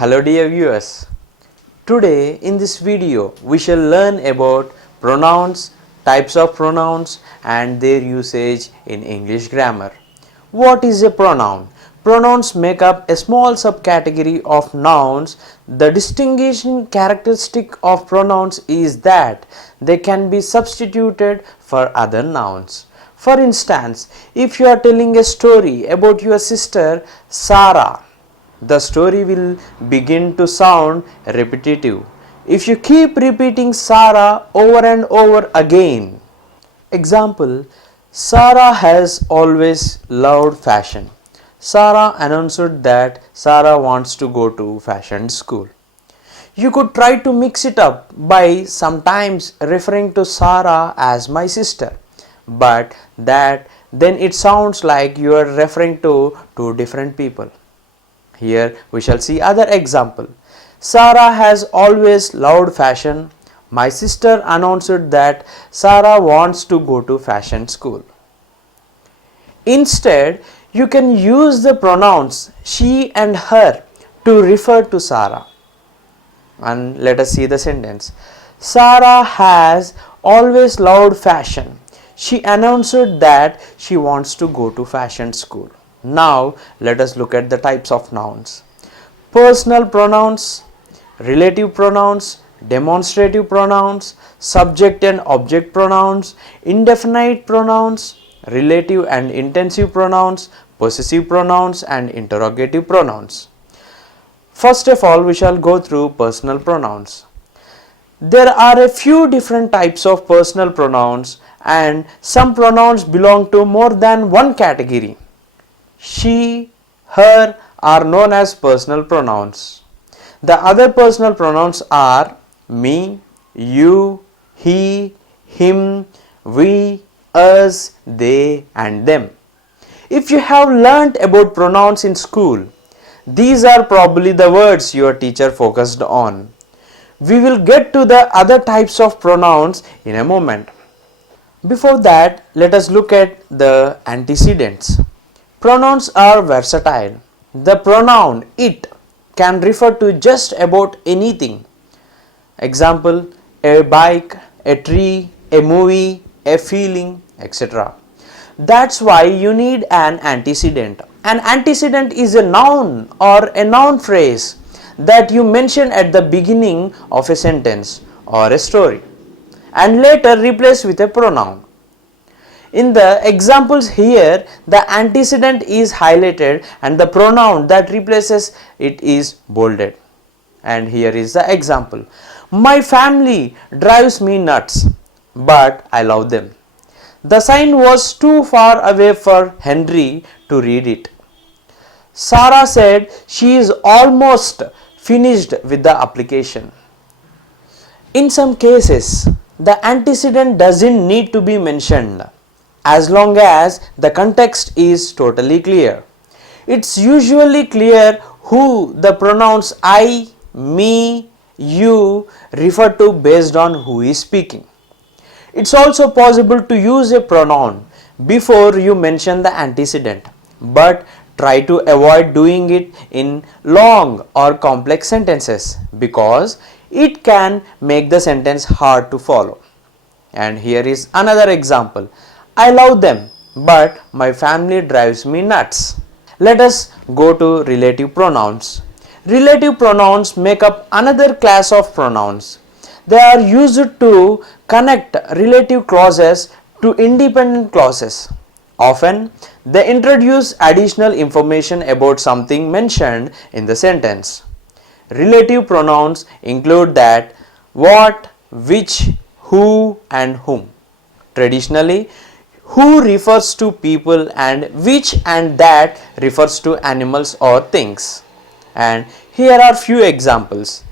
Hello dear viewers. Today in this video we shall learn about pronouns, types of pronouns and their usage in English grammar. What is a pronoun? Pronouns make up a small subcategory of nouns. The distinguishing characteristic of pronouns is that they can be substituted for other nouns. For instance, if you are telling a story about your sister Sarah, the story will begin to sound repetitive if you keep repeating Sarah over and over again. Example: Sarah has always loved fashion. Sarah announced that Sarah wants to go to fashion school. You could try to mix it up by sometimes referring to Sarah as my sister, but then it sounds like you are referring to two different people. Here we shall see other example. Sarah has always loved fashion. My sister announced that Sarah wants to go to fashion school. Instead, you can use the pronouns she and her to refer to Sarah. And let us see the sentence. Sarah has always loved fashion. She announced that she wants to go to fashion school. Now let us look at the types of nouns. Personal pronouns, relative pronouns, demonstrative pronouns, subject and object pronouns, indefinite pronouns, relative and intensive pronouns, possessive pronouns and interrogative pronouns. First of all, we shall go through personal pronouns. There are a few different types of personal pronouns and some pronouns belong to more than one category. She, her are known as personal pronouns. The other personal pronouns are me, you, he, him, we, us, they and them. If you have learnt about pronouns in school, these are probably the words your teacher focused on. We will get to the other types of pronouns in a moment. Before that, let us look at the antecedents. Pronouns are versatile. The pronoun it can refer to just about anything. Example: a bike, a tree, a movie, a feeling, etc. That's why you need an antecedent. An antecedent is a noun or a noun phrase that you mention at the beginning of a sentence or a story and later replace with a pronoun. In the examples here, the antecedent is highlighted and the pronoun that replaces it is bolded. And here is the example. My family drives me nuts, but I love them. The sign was too far away for Henry to read it. Sarah said she is almost finished with the application. In some cases, the antecedent doesn't need to be mentioned as long as the context is totally clear. It's usually clear who the pronouns I, me, you refer to based on who is speaking. It's also possible to use a pronoun before you mention the antecedent, but try to avoid doing it in long or complex sentences because it can make the sentence hard to follow. And here is another example. I love them, but my family drives me nuts. Let us go to relative pronouns. Relative pronouns make up another class of pronouns. They are used to connect relative clauses to independent clauses. Often, they introduce additional information about something mentioned in the sentence. Relative pronouns include that, what, which, who and whom. Traditionally, who refers to people and which and that refers to animals or things. And here are few examples.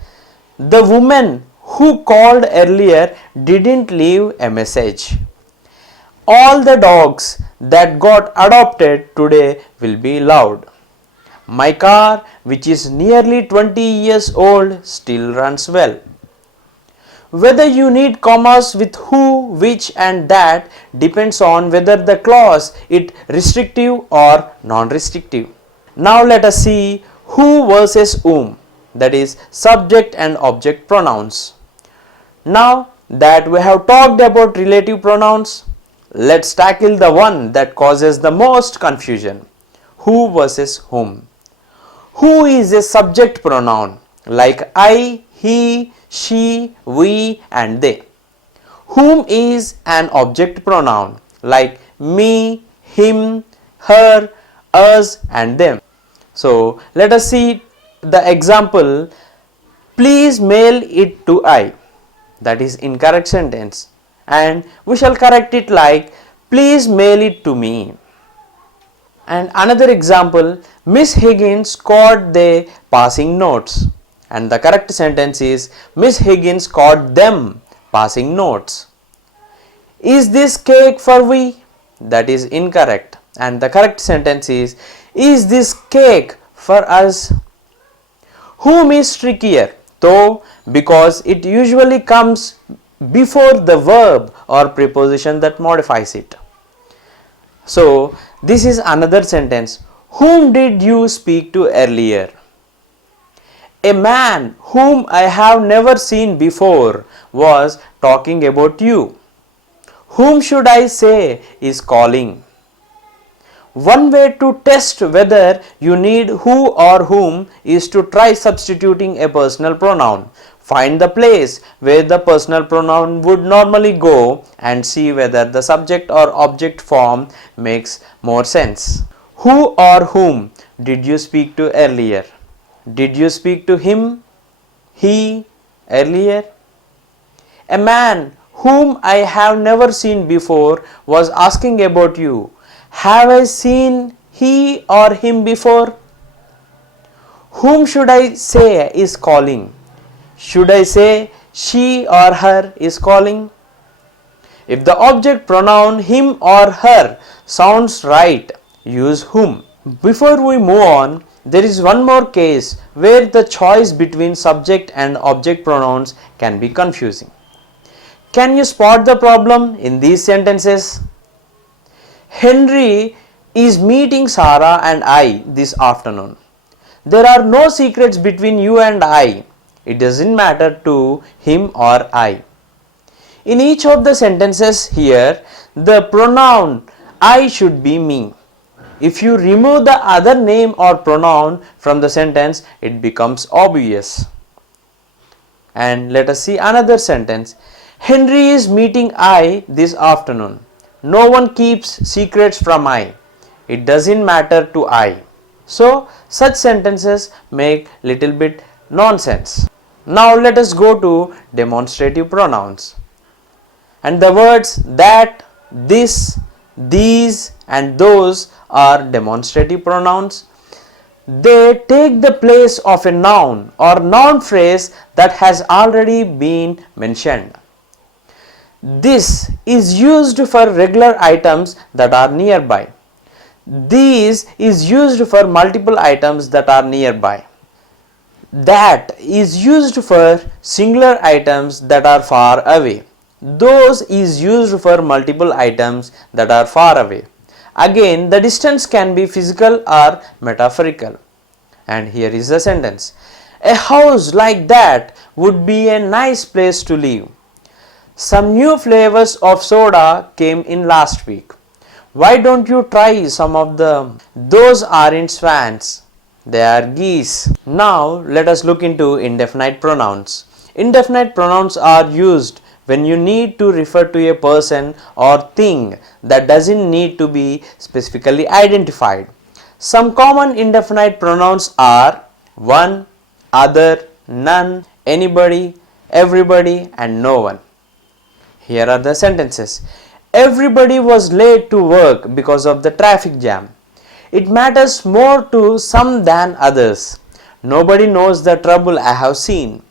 The woman who called earlier didn't leave a message. All the dogs that got adopted today will be loved. My car, which is nearly 20 years old, still runs well. Whether you need commas with who, which and that depends on whether the clause is restrictive or non-restrictive. Now let us see who versus whom. that is subject and object pronouns. Now that we have talked about relative pronouns, let's tackle the one that causes the most confusion: who versus whom. Who is a subject pronoun like I, he, she, we and they. Whom is an object pronoun like me, him, her, us and them. So let us see the example. Please mail it to I. That is incorrect sentence, and we shall correct it like please mail it to me. And another example, Miss Higgins caught the passing notes, and the correct sentence is Miss Higgins caught them passing notes. Is this cake for we? That is incorrect, and the correct sentence is this cake for us? Whom is trickier though, because it usually comes before the verb or preposition that modifies it. So this is another sentence. Whom did you speak to earlier? A man whom I have never seen before was talking about you. Whom should I say is calling? One way to test whether you need who or whom is to try substituting a personal pronoun. Find the place where the personal pronoun would normally go and see whether the subject or object form makes more sense. Who or whom did you speak to earlier? Did you speak to him, he earlier? A man whom I have never seen before was asking about you. Have I seen he or him before? Whom should I say is calling? Should I say she or her is calling? If the object pronoun him or her sounds right, use whom. Before we move on, there is one more case where the choice between subject and object pronouns can be confusing. Can you spot the problem in these sentences? Henry is meeting Sarah and I this afternoon. There are no secrets between you and I. It doesn't matter to him or I. In each of the sentences here, the pronoun I should be me. If you remove the other name or pronoun from the sentence, it becomes obvious. And let us see another sentence. Henry is meeting I this afternoon. No one keeps secrets from I. It doesn't matter to I. So such sentences make little bit nonsense. Now let us go to demonstrative pronouns. And the words that, this, these and those are demonstrative pronouns. They take the place of a noun or noun phrase that has already been mentioned. This is used for regular items that are nearby. These is used for multiple items that are nearby. That is used for singular items that are far away. Those is used for multiple items that are far away. Again, the distance can be physical or metaphorical. And here is the sentence. A house like that would be a nice place to live. Some new flavors of soda came in last week. Why don't you try some of them? Those aren't swans. They are geese. Now let us look into indefinite pronouns. Indefinite pronouns are used when you need to refer to a person or thing that doesn't need to be specifically identified. Some common indefinite pronouns are one, other, none, anybody, everybody and no one. Here are the sentences. Everybody was late to work because of the traffic jam. It matters more to some than others. Nobody knows the trouble I have seen.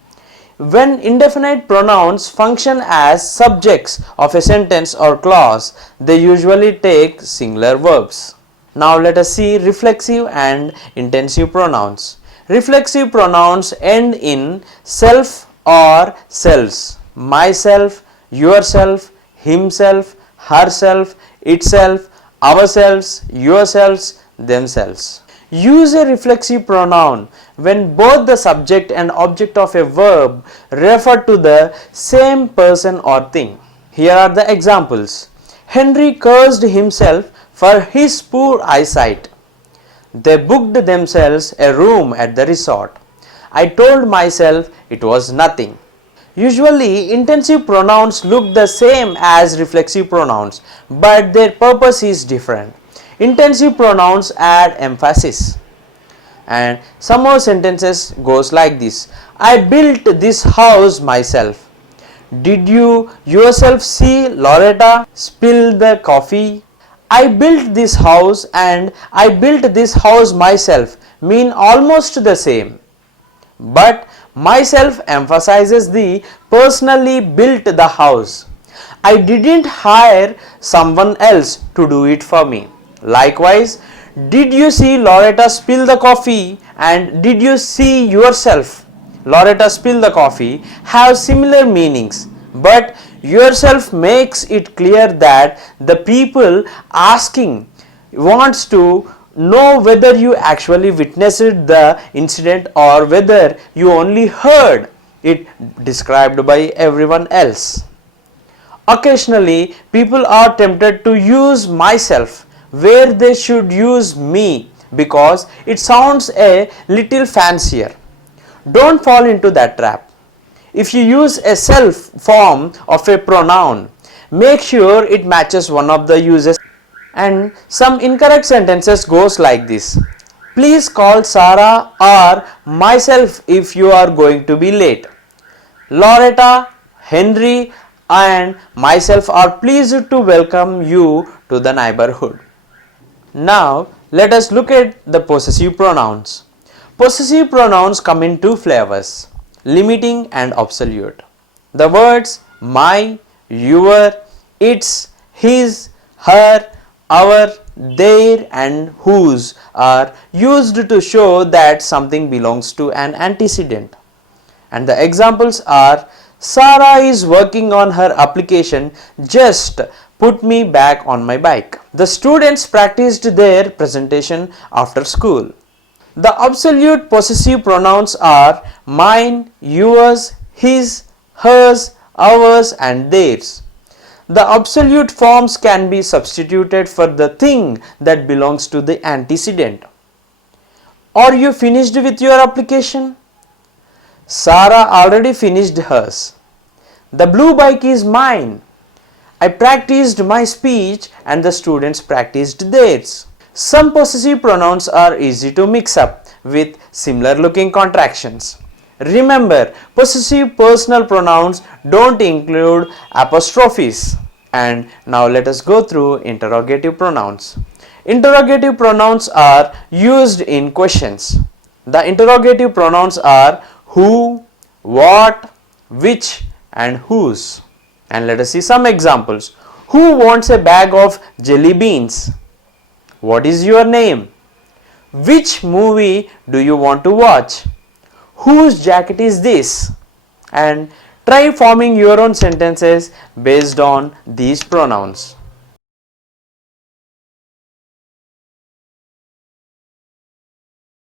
When indefinite pronouns function as subjects of a sentence or clause, they usually take singular verbs. Now let us see reflexive and intensive pronouns. Reflexive pronouns end in self or selves. Myself, yourself, himself, herself, itself, ourselves, yourselves, themselves. Use a reflexive pronoun when both the subject and object of a verb refer to the same person or thing. Here are the examples. Henry cursed himself for his poor eyesight. They booked themselves a room at the resort. I told myself it was nothing. Usually, intensive pronouns look the same as reflexive pronouns, but their purpose is different. Intensive pronouns add emphasis. And some more sentences goes like this. I built this house myself. Did you yourself see Loretta spill the coffee? I built this house and I built this house myself mean almost the same. But myself emphasizes the personally built the house. I didn't hire someone else to do it for me. Likewise, did you see Loretta spill the coffee and did you see yourself Loretta spill the coffee have similar meanings, but yourself makes it clear that the people asking wants to know whether you actually witnessed the incident or whether you only heard it described by everyone else. Occasionally, people are tempted to use myself where they should use me because it sounds a little fancier. Don't fall into that trap. If you use a self form of a pronoun, make sure it matches one of the uses. And some incorrect sentences goes like this. Please call Sarah or myself if you are going to be late. Loretta, Henry and myself are pleased to welcome you to the neighborhood. Now let us look at the possessive pronouns. Possessive pronouns come in two flavors, limiting and absolute. The words my, your, its, his, her, our, their and whose are used to show that something belongs to an antecedent. And the examples are Sarah is working on her application, just put me back on my bike. The students practiced their presentation after school. The absolute possessive pronouns are mine, yours, his, hers, ours and theirs. The absolute forms can be substituted for the thing that belongs to the antecedent. Are you finished with your application? Sarah already finished hers. The blue bike is mine. I practiced my speech and the students practiced theirs. Some possessive pronouns are easy to mix up with similar looking contractions. Remember, possessive personal pronouns don't include apostrophes. And now let us go through interrogative pronouns. Interrogative pronouns are used in questions. The interrogative pronouns are who, what, which and whose. And let us see some examples. Who wants a bag of jelly beans? What is your name? Which movie do you want to watch? Whose jacket is this? And try forming your own sentences based on these pronouns.